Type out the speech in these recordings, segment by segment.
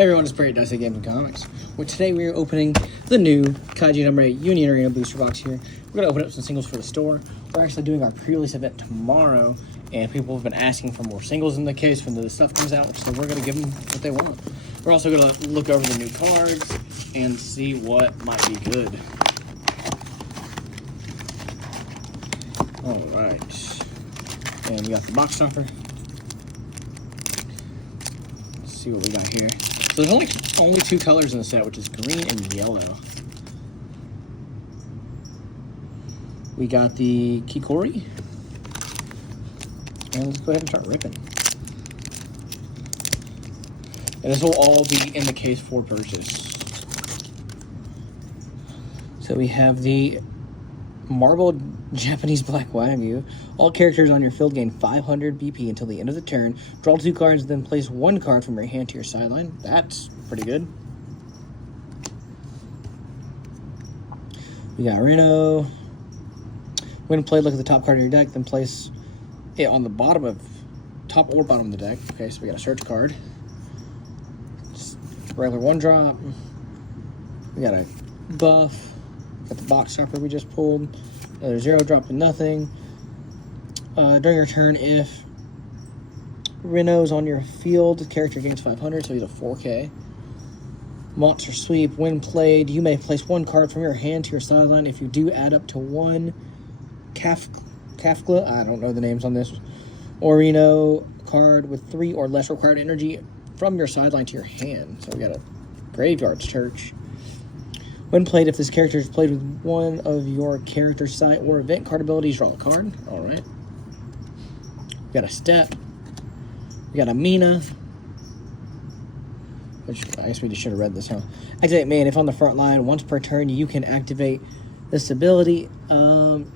Hey everyone, it's Brady, Dicehead Games and Comics. Well, today we are opening the new Kaiju Number 8 Union Arena booster box here. We're going to open up some singles for the store. We're actually doing our pre-release event tomorrow, and people have been asking for more singles in the case when the stuff comes out, so we're going to give them what they want. We're also going to look over the new cards and see what might be good. Alright. And we got the box stopper. Let's see what we got here. So there's only two colors in the set, which is green and yellow. We got the pkwy. And let's go ahead and start ripping. And this will all be in the case for purchase. So we have the marbled Japanese black wagyu. All characters on your field gain 500 BP until the end of the turn. Draw two cards, then place one card from your hand to your sideline. That's pretty good. We got Reno. When played, look at the top card of your deck, then place it on the bottom of top or bottom of the deck. Okay, so we got a search card. Just regular one drop. We got a buff. Got the box stopper we just pulled. Another zero drop to nothing. During your turn, if Reno's on your field, the character gains 500, so he's a 4K. Monster Sweep. When played, you may place one card from your hand to your sideline. If you do, add up to one Kafka, I don't know the names on this, or Reno card with 3 or less required energy from your sideline to your hand. So we got a Graveyard Church. When played, if this character is played with one of your character site or event card abilities, draw a card. Alright. We got a Step. We got a Mina. Which, I guess we just should have read this, huh? Activate Man. If on the front line, once per turn, you can activate this ability. If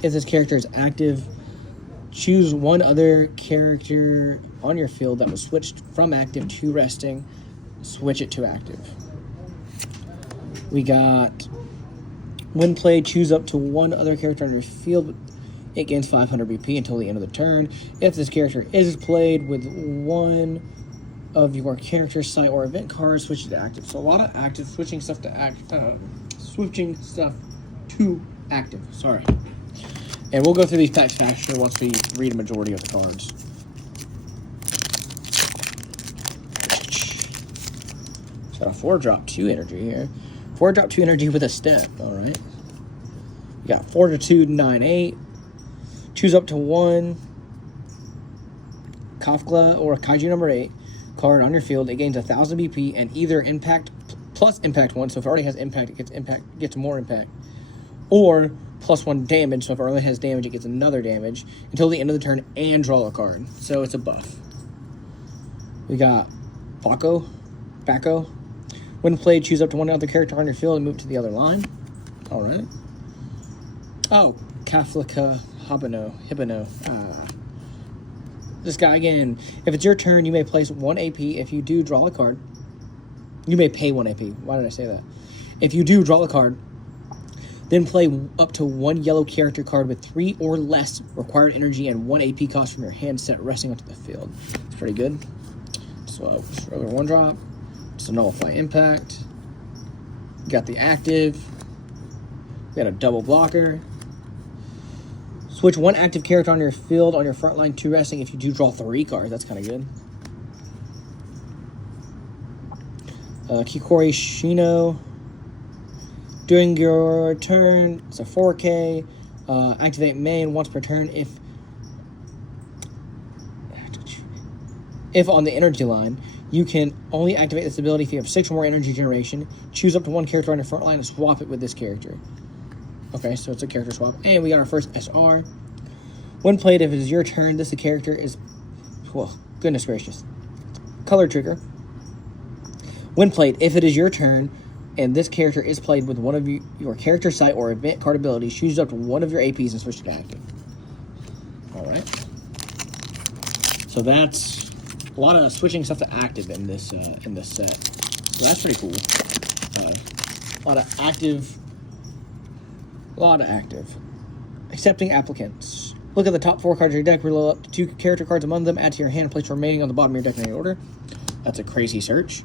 this character is active, choose one other character on your field that was switched from active to resting. Switch it to active. We got, when played, choose up to one other character on your field. It gains 500 BP until the end of the turn. If this character is played with one of your character site or event cards, switch it to active. So a lot of active, switching stuff to active. Sorry. And we'll go through these packs faster once we read a majority of the cards. So got a 4-drop 2 energy here. 4-drop 2 energy with a Step. Alright. We got 4-2, 9-8. Choose up to one Kafka or Kaiju Number 8 card on your field. It gains 1,000 BP and either impact plus impact 1. So if it already has impact, it gets more impact. Or plus 1 damage. So if it already has damage, it gets another damage until the end of the turn and draw a card. So it's a buff. We got Bako. When played, choose up to one other character on your field and move to the other line. Alright. Oh, Kafka Hibano. This guy again. If it's your turn, you may place 1 AP. If you do, draw a card. You may pay 1 AP. Why did I say that? If you do, draw a card. Then play up to one yellow character card with 3 or less required energy and 1 AP cost from your hand set resting onto the field. It's pretty good. So, regular 1-drop. Just a nullify impact. Got the active. We got a double blocker. Switch one active character on your field on your front line to resting if you do draw 3 cards. That's kind of good. Kikori Shino. During your turn, it's a 4K. Activate main once per turn. If on the energy line, you can only activate this ability if you have 6 or more energy generation. Choose up to one character on your front line and swap it with this character. Okay, so it's a character swap. And we got our first SR. When played, if it is your turn, this character is... Well, goodness gracious. Color trigger. When played, if it is your turn, and this character is played with one of your character site or event card abilities, choose up to one of your APs and switch to active. Alright. So that's a lot of switching stuff to active in this set. So that's pretty cool. A lot of active. Accepting applicants. Look at the top 4 cards of your deck, reload up to 2 character cards among them, add to your hand, and place the remaining on the bottom of your deck in any order. That's a crazy search.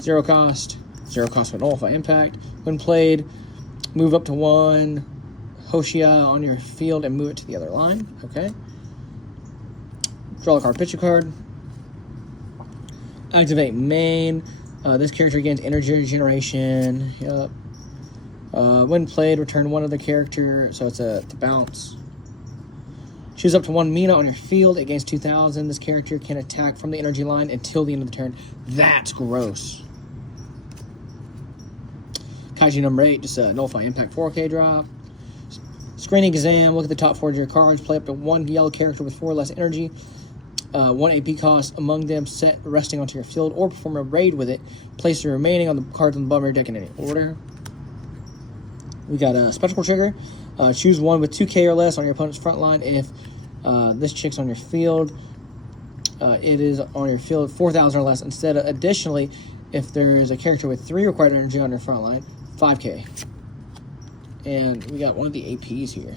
0 cost. 0 cost with nullify impact. When played, move up to 1 Hoshia on your field and move it to the other line. Okay. Draw a card, pitch a card. Activate main. This character gains energy regeneration. Yep. When played, return 1 other character. So it's a bounce. Choose up to 1 Mina on your field. It gains 2,000. This character can attack from the energy line until the end of the turn. That's gross. Kaiju Number 8, just a nullify impact 4K drop. Screening exam, look at the top 4 of your cards. Play up to 1 yellow character with 4 less energy. 1 AP cost among them, set resting onto your field, or perform a raid with it. Place the remaining on the cards on the bottom of your deck in any order. We got a spectacle trigger. Choose 1 with 2K or less on your opponent's front line. If this chick's on your field, it is on your field 4,000 or less. Instead, additionally, if there's a character with 3 required energy on your front line, 5K. And we got one of the APs here.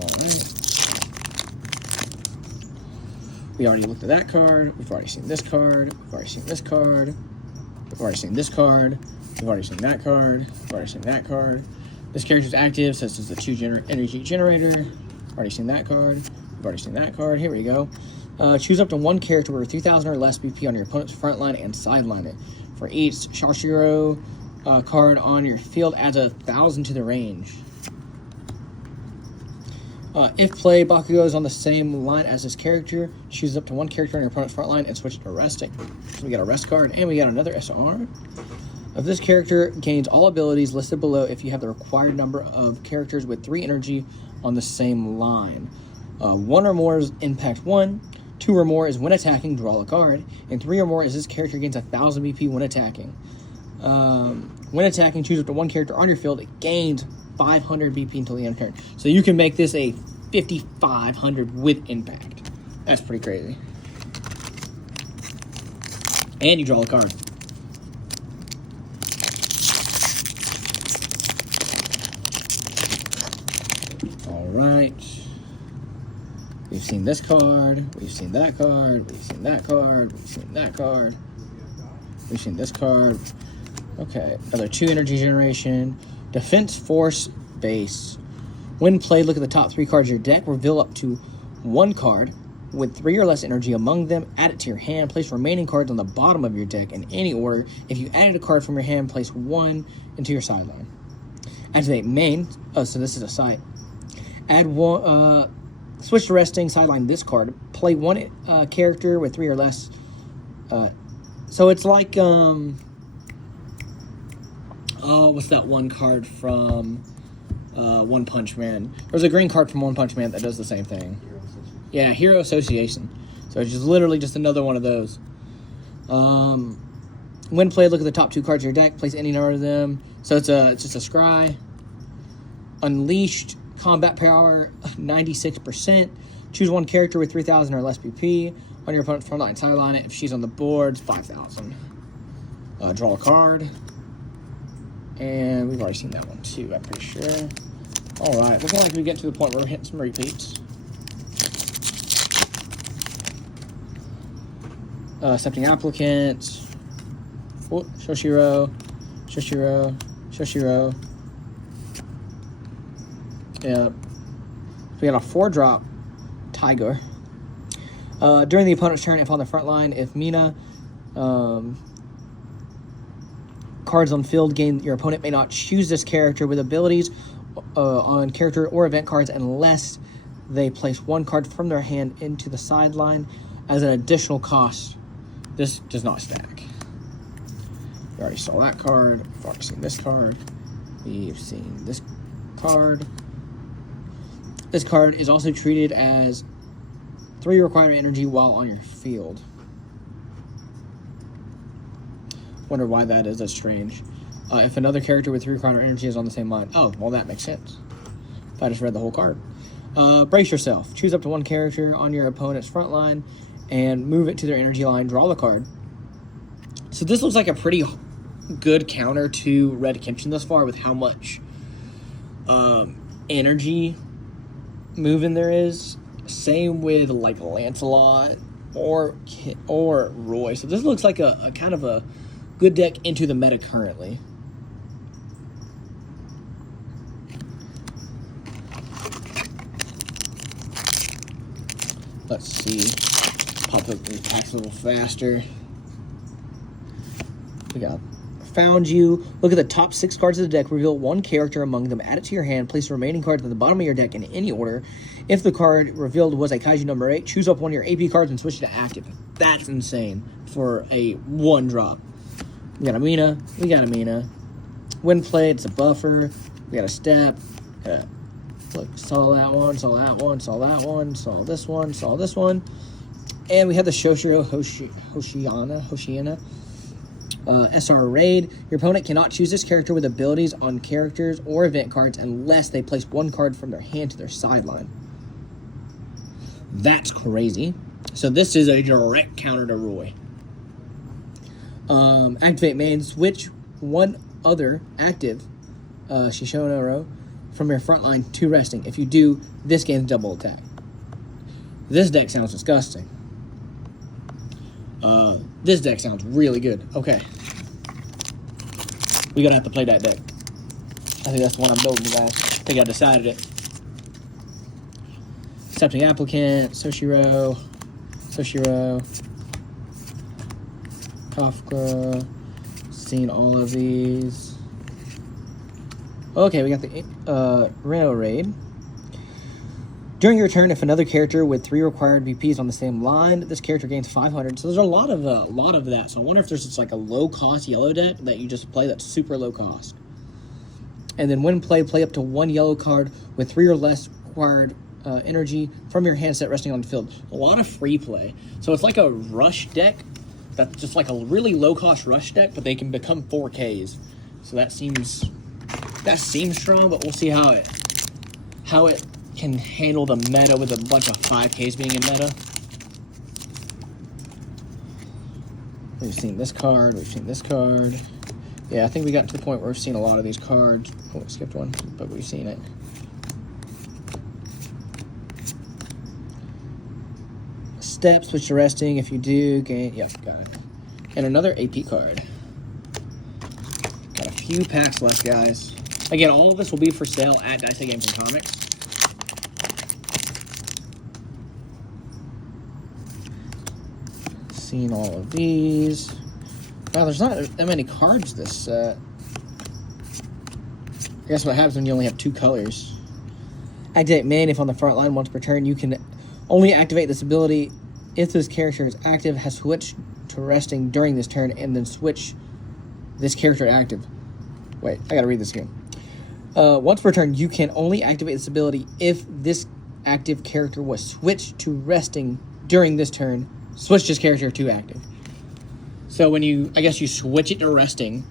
Alright. We already looked at that card. We've already seen this card. We've already seen this card. We've already seen this card. We've already seen that card. We've already seen that card. This character is active, so this is a 2 energy generator. Already seen that card. We've already seen that card. Here we go. Choose up to 1 character with 3,000 or less BP on your opponent's front line and sideline it. For each Shashiro card on your field, adds 1,000 to the range. If played, Bakugo is on the same line as this character. Choose up to 1 character on your opponent's front line and switch to resting. So we got a rest card, and we got another SR. If this character gains all abilities listed below if you have the required number of characters with 3 energy on the same line. 1 or more is impact 1. 2 or more is when attacking, draw a card. And 3 or more is this character gains 1,000 BP when attacking. When attacking, choose up to 1 character on your field. It gains 500 BP until the end of turn. So you can make this a 5,500 with impact. That's pretty crazy. And you draw a card. Alright. We've seen this card, we've seen that card, we've seen that card, we've seen that card, we've seen this card. Okay, another 2 energy generation. Defense Force Base. When played, look at the top 3 cards of your deck. Reveal up to 1 card with 3 or less energy among them. Add it to your hand. Place remaining cards on the bottom of your deck in any order. If you added a card from your hand, place 1 into your sideline. Activate main. Oh, so this is a site. Add 1... switch to resting, sideline this card. Play 1 character with 3 or less. So it's like, oh, what's that one card from One Punch Man? There's a green card from One Punch Man that does the same thing. Yeah, Hero Association. So it's just literally just another one of those. When played, look at the top 2 cards of your deck. Place any number of them. So it's just a scry. Unleashed. Combat power, 96%. Choose 1 character with 3,000 or less BP. On your opponent's front line, sideline it. If she's on the board, it's 5,000. Draw a card. And we've already seen that one too, I'm pretty sure. Alright, looking like we get to the point where we're hitting some repeats. Accepting applicants. Oh, Shoshiro. Yeah. We got a 4-drop Tiger. During the opponent's turn, if on the front line, if Mina cards on field gain, your opponent may not choose this character with abilities on character or event cards unless they place 1 card from their hand into the sideline as an additional cost. This does not stack. We already saw that card. We've already seen this card. We've seen this card. This card is also treated as 3 required energy while on your field. Wonder why that is. That's strange. If another character with 3 required energy is on the same line. Oh, well, that makes sense. If I just read the whole card. Brace yourself. Choose up to 1 character on your opponent's front line and move it to their energy line. Draw the card. So this looks like a pretty good counter to Red Kenshin thus far with how much energy moving there is. Same with like Lancelot or Roy. So this looks like a kind of a good deck into the meta currently. Let's see. Pop up these packs a little faster. We got Found You. Look at the top 6 cards of the deck. Reveal 1 character among them. Add it to your hand. Place the remaining cards at the bottom of your deck in any order. If the card revealed was a Kaiju Number 8, choose up one of your AP cards and switch it to active. That's insane for a 1-drop. We got a Mina. We got a Mina. When played, it's a buffer. We got a step. Look, saw that one, saw that one, saw that one, saw this one, saw this one. And we have the Hoshiana. SR Raid. Your opponent cannot choose this character with abilities on characters or event cards unless they place 1 card from their hand to their sideline. That's crazy. So this is a direct counter to Roy. Activate main. Switch 1 other active Shishonoro from your front line to resting. If you do, this gains double attack. This deck sounds disgusting. This deck sounds really good. Okay. We're going to have to play that deck. I think that's the one I'm building, guys. I think I decided it. Accepting Applicant, Soshiro, Kafka. Seen all of these. Okay, we got the Reno Raid. During your turn, if another character with 3 required VP is on the same line, this character gains 500. So there's a lot of that. So I wonder if there's just like a low-cost yellow deck that you just play that's super low cost. And then when play up to 1 yellow card with 3 or less required energy from your hand set resting on the field. A lot of free play. So it's like a rush deck. That's just like a really low-cost rush deck, but they can become 4Ks. So that seems strong, but we'll see how it can handle the meta with a bunch of 5Ks being in meta. We've seen this card. We've seen this card. Yeah, I think we got to the point where we've seen a lot of these cards. Oh, we skipped one, but we've seen it. Step, switch to resting. If you do, gain... Yeah, got it. And another AP card. Got a few packs left, guys. Again, all of this will be for sale at Dicehead Games and Comics. Seen all of these. Wow, there's not that many cards this set. I guess what happens when you only have 2 colors. Activate main. If on the front line once per turn, you can only activate this ability if this character is active, has switched to resting during this turn, and then switch this character to active. Wait, I gotta read this again. Once per turn, you can only activate this ability if this active character was switched to resting during this turn. Switch this character to active. So when you switch it to resting,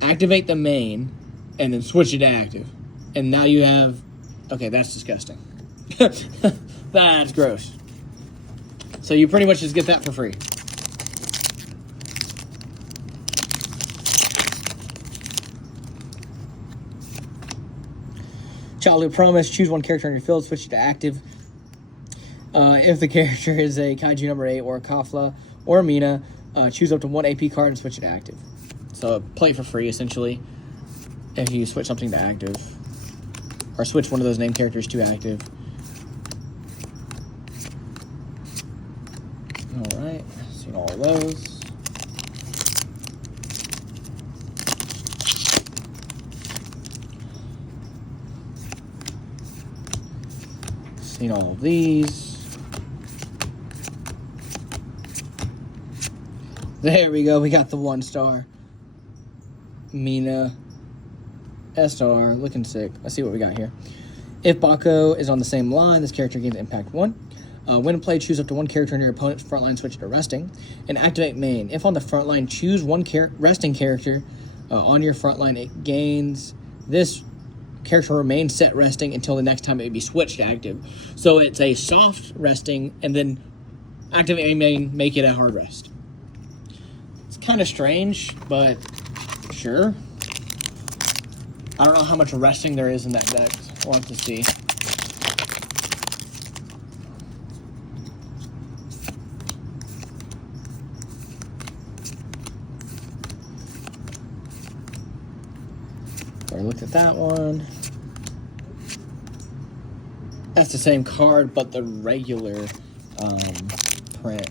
activate the main, and then switch it to active. And now you have... Okay, that's disgusting. That's gross. So you pretty much just get that for free. Childhood Promise. Choose 1 character on your field, switch it to active. If the character is a Kaiju Number 8 or a Kafla or a Mina, choose up to 1 AP card and switch it to active. So play for free, essentially, if you switch something to active. Or switch one of those named characters to active. Alright, seen all of those. Seen all of these. There we go. We got the 1-star. Mina. SR. Looking sick. Let's see what we got here. If Bako is on the same line, this character gains impact 1. When played, choose up to 1 character on your opponent's front line, switch it to resting. And activate main. If on the front line, choose 1 resting character on your front line. It gains... This character remains set resting until the next time it would be switched to active. So it's a soft resting, and then activate main, make it a hard rest. It's kind of strange, but sure. I don't know how much resting there is in that deck. We'll have to see. Already looked at that one. That's the same card, but the regular print.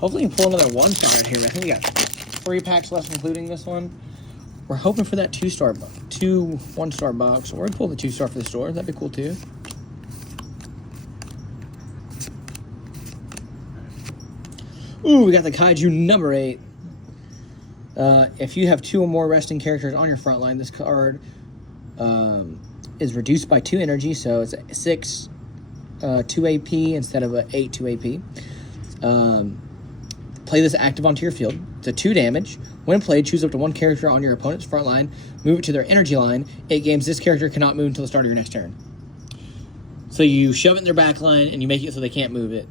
Hopefully we can pull another 1-star out here. I think we got 3 packs left, including this one. We're hoping for that 2-star, 2 1-star box. We're gonna pull the 2-star for the store. That'd be cool too. Ooh, we got the Kaiju Number 8. If you have 2 or more resting characters on your front line, this card is reduced by 2 energy, so it's a 6 2 AP instead of a 8 2 AP. Play this active onto your field. It's a 2 damage. When played, choose up to 1 character on your opponent's front line, move it to their energy line. 8 games, this character cannot move until the start of your next turn. So you shove it in their back line and you make it so they can't move it.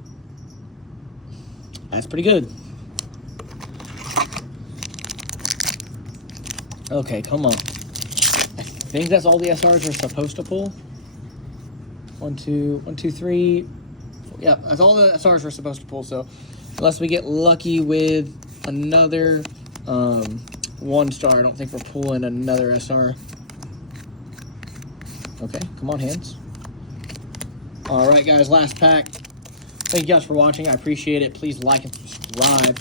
That's pretty good. Okay, come on. I think that's all the SRs we're supposed to pull. 1, 2, 1, 2, 3. Yeah, that's all the SRs we're supposed to pull. So unless we get lucky with another 1-star, I don't think we're pulling another SR. Okay, come on, hands. All right, guys, last pack. Thank you guys for watching. I appreciate it. Please like and subscribe.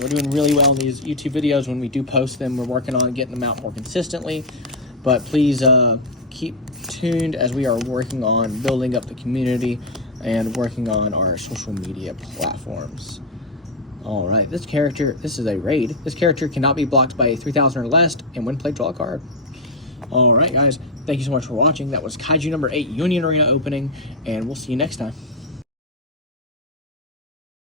We're doing really well in these YouTube videos. When we do post them, we're working on getting them out more consistently. But please keep tuned as we are working on building up the community and working on our social media platforms. All right, this is a raid. This character cannot be blocked by a 3,000 or less, and when played, draw a card. All right, guys, thank you so much for watching. That was Kaiju Number 8 Union Arena opening, and we'll see you next time.